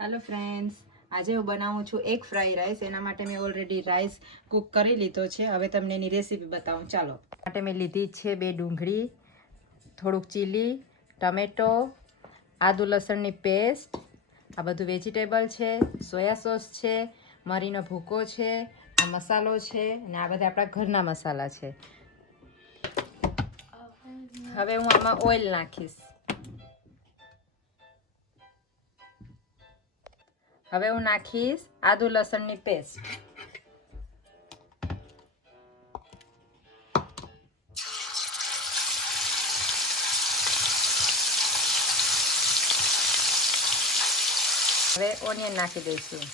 Hello friends, आज હું બનાવું છું એક ફ્રાઈ રાઈસ। એના માટે મેં ઓલરેડી રાઈસ કુક કરી લીધો છે। હવે તમને એની રેસીપી બતાવું। ચાલો, માટે મેં લીધી છે 2 ડુંગળી, થોડુંક ચીલી, ટમેટો, આદુ લસણની પેસ્ટ, આ બધું વેજીટેબલ છે, સોયા સોસ છે, મરીનો ભૂકો છે, આ મસાલો છે અને આ બધા આપણા ઘરના મસાલા છે। હવે હું આમાં ઓઇલ નાખીશ। હવે હું નાખીશ આદુ લસણની પેસ્ટ। હવે ઓનિયન નાખી દઈશું।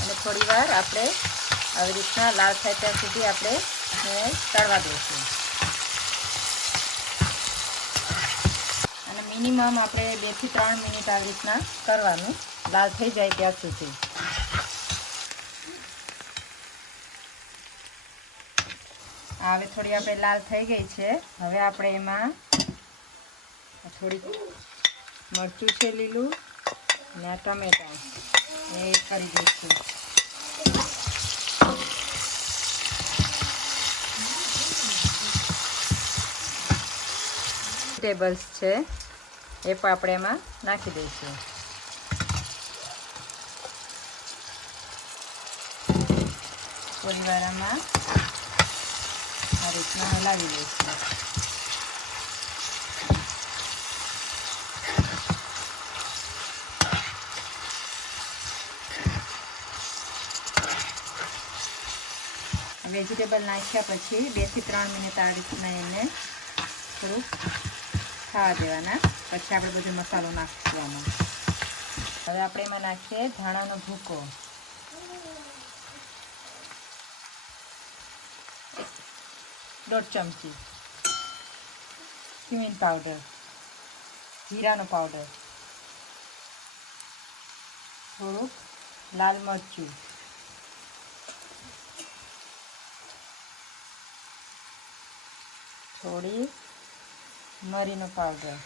અને થોડી વાર આપણે આવી રીતના લાલ થાય ત્યાં સુધી આપણે તળવા દઈશું। અને મિનિમમ આપણે 2 થી 3 મિનિટ આવી રીતના કરવાનું, લાલ થઈ જાય ત્યાં સુધી। હવે થોડી આપણે લાલ થઈ ગઈ છે। હવે આપણે એમાં થોડીક મરચું છે લીલું અને આ ટમેટા એ એડ કરી દઈશું। વેજીટેબલ્સ છે એ પણ આપણે એમાં નાખી દઈશું। થોડી વાર આમાં આ રીતના હલાવી લઈશું। વેજીટેબલ નાખ્યા પછી 2 થી 3 મિનિટ આ રીતના એને થોડુંક ખાવા દેવાના। પછી આપણે બધો મસાલો નાખીશું આમાં। હવે આપણે એમાં નાખીએ ધાણાનો ભૂકો, 1.5 ચમચી, ક્યુમીન પાવડર, જીરાનો પાવડર, થોડુંક લાલ મરચું, થોડી મરીનો પાવડર।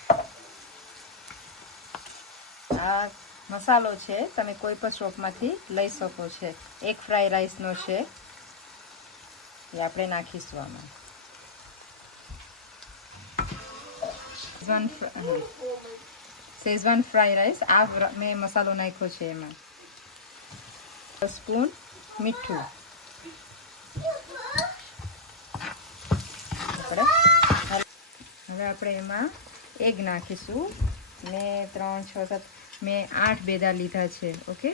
આ મસાલો છે તમે કોઈ પણ શોપમાંથી લઈ શકો છો। એક ફ્રાઈ રાઈસનો છે એ આપણે નાખીશું આમાં। શેઝવાન ફ્રાઈ રાઈસ આ મેં મસાલો નાખ્યો છે એમાં। 1 સ્પૂન મીઠું, હવે આપણે એમાં એગ નાખીશું। મેં 3, 6, 7 મેં 8 બેદા લીધા છે। ઓકે,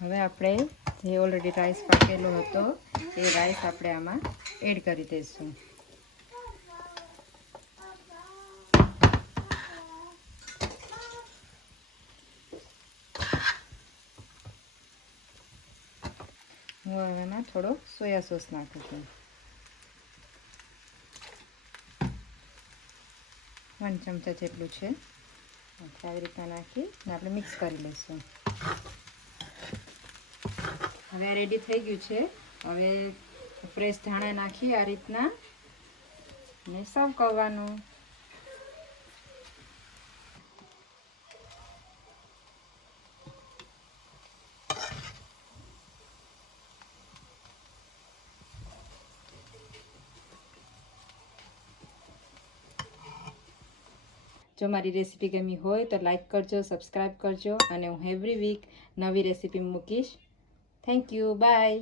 હવે આપણે જે ઓલરેડી રાઈસ પાકેલો હતો એ રાઈસ આપણે આમાં એડ કરી દઈશું। હું હવે એમાં થોડો સોયા સોસ નાખું છું, 1 ચમચા જેટલું છે। આવી રીતના નાખી આપણે મિક્સ કરી લઈશું। હવે રેડી થઈ ગયું છે। હવે ફ્રેશ ધાણા નાખી આ રીતના ને સર્વ કરવાનું। જો મારી રેસીપી ગમી હોય તો લાઈક કરજો, સબસ્ક્રાઈબ કરજો અને હું એવરી વીક નવી રેસીપી મૂકીશ। Thank you, by.